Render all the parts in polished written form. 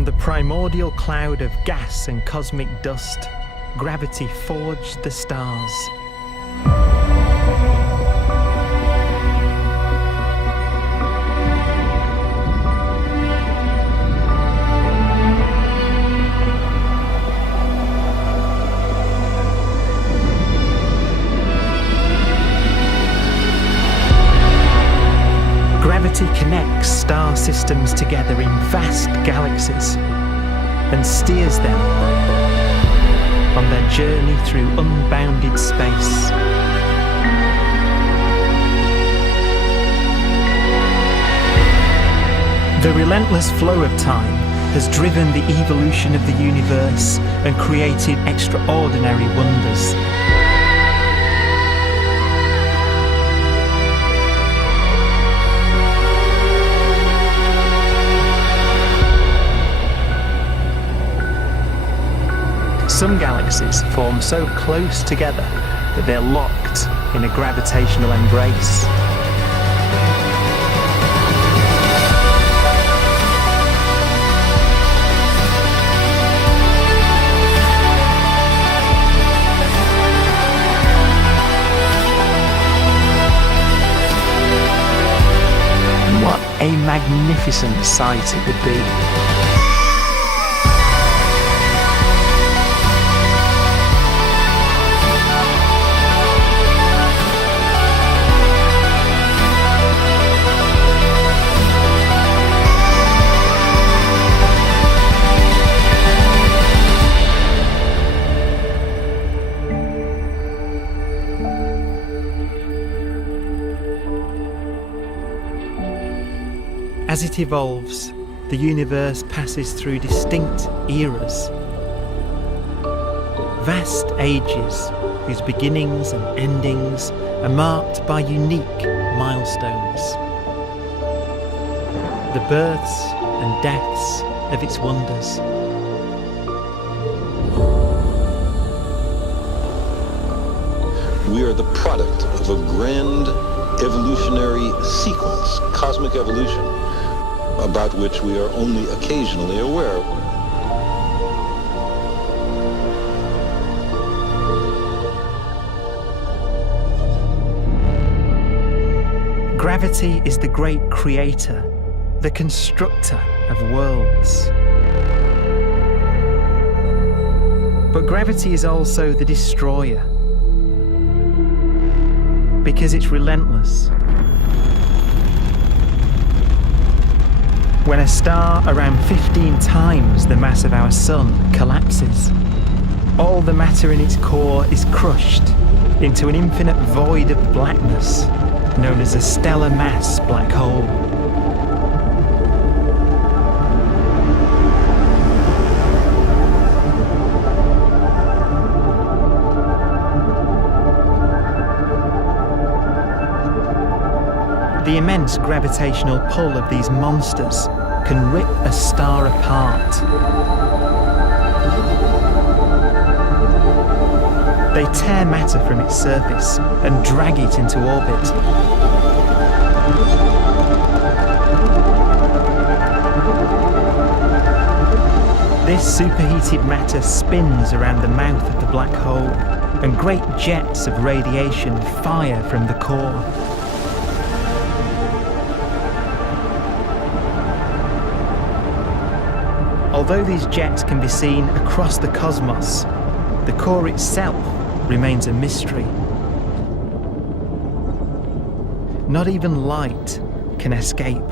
From the primordial cloud of gas and cosmic dust, gravity forged the stars. Gravity connects star systems together in vast galaxies and steers them on their journey through unbounded space. The relentless flow of time has driven the evolution of the universe and created extraordinary wonders. Some galaxies form so close together that they're locked in a gravitational embrace. What a magnificent sight it would be. As it evolves, the universe passes through distinct eras. Vast ages whose beginnings and endings are marked by unique milestones. The births and deaths of its wonders. We are the product of a grand evolutionary sequence, cosmic evolution, about which we are only occasionally aware. Gravity is the great creator, the constructor of worlds. But gravity is also the destroyer, because it's relentless. When a star around 15 times the mass of our Sun collapses, all the matter in its core is crushed into an infinite void of blackness known as a stellar mass black hole. The immense gravitational pull of these monsters can rip a star apart. They tear matter from its surface and drag it into orbit. This superheated matter spins around the mouth of the black hole, and great jets of radiation fire from the core. Although these jets can be seen across the cosmos, the core itself remains a mystery. Not even light can escape,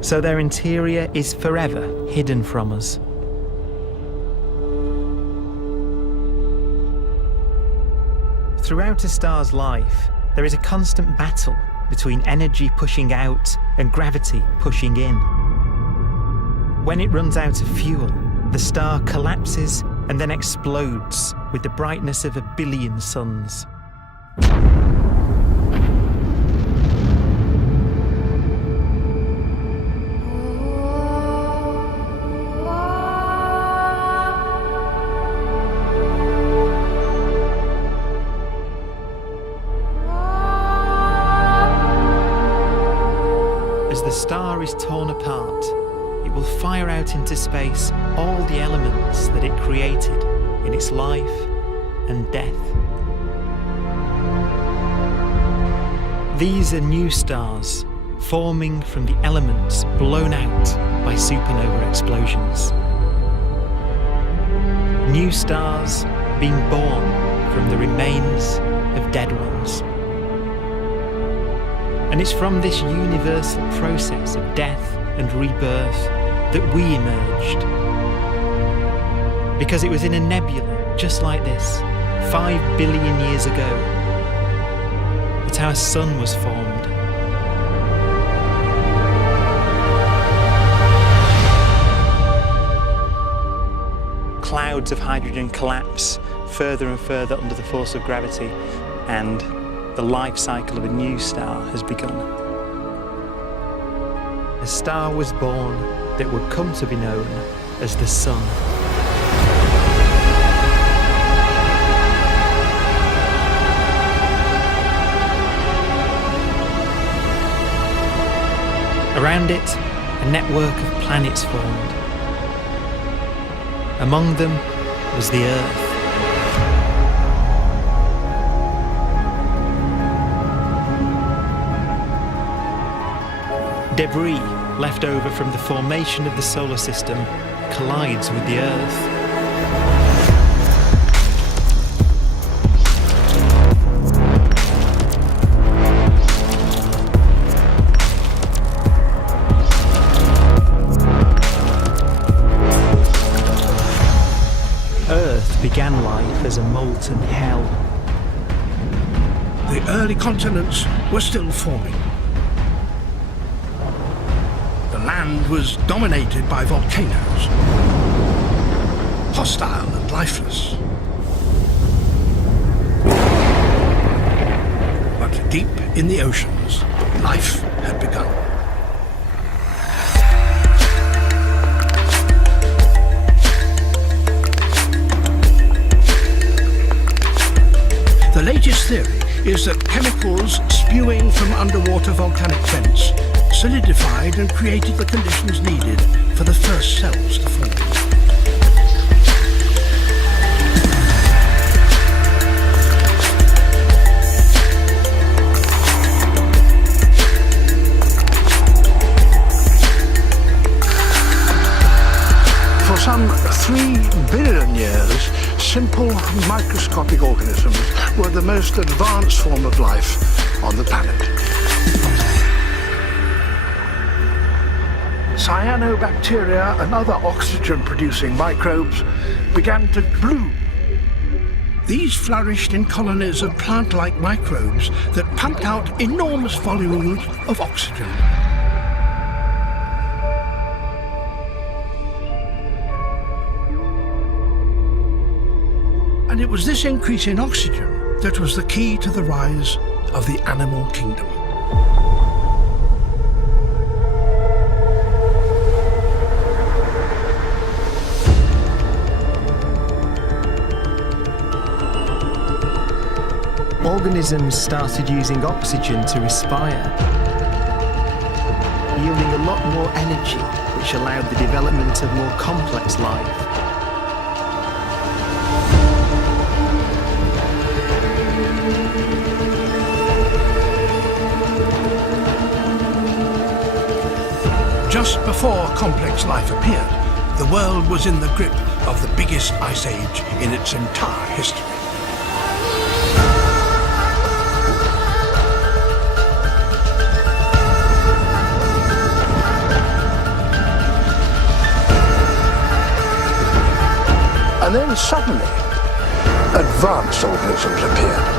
so their interior is forever hidden from us. Throughout a star's life, there is a constant battle between energy pushing out and gravity pushing in. When it runs out of fuel, the star collapses and then explodes with the brightness of 1 billion suns. As the star is torn apart, it will fire out into space all the elements that it created in its life and death. These are new stars forming from the elements blown out by supernova explosions. New stars being born from the remains of dead ones. And it's from this universal process of death and rebirth that we emerged. Because it was in a nebula just like this, 5 billion years ago, that our sun was formed. Clouds of hydrogen collapse further and further under the force of gravity, and the life cycle of a new star has begun. A star was born that would come to be known as the Sun. Around it, a network of planets formed. Among them was the Earth. Debris left over from the formation of the solar system collides with the Earth. Earth began life as a molten hell. The early continents were still forming. The land was dominated by volcanoes, hostile and lifeless. But deep in the oceans, life had begun. The latest theory is that chemicals spewing from underwater volcanic vents solidified and created the conditions needed for the first cells to form. For some 3 billion years, simple microscopic organisms were the most advanced form of life on the planet. Cyanobacteria and other oxygen-producing microbes began to bloom. These flourished in colonies of plant-like microbes that pumped out enormous volumes of oxygen. And it was this increase in oxygen that was the key to the rise of the animal kingdom. Organisms started using oxygen to respire, yielding a lot more energy, which allowed the development of more complex life. Just before complex life appeared, the world was in the grip of the biggest ice age in its entire history. And then suddenly, advanced organisms appeared.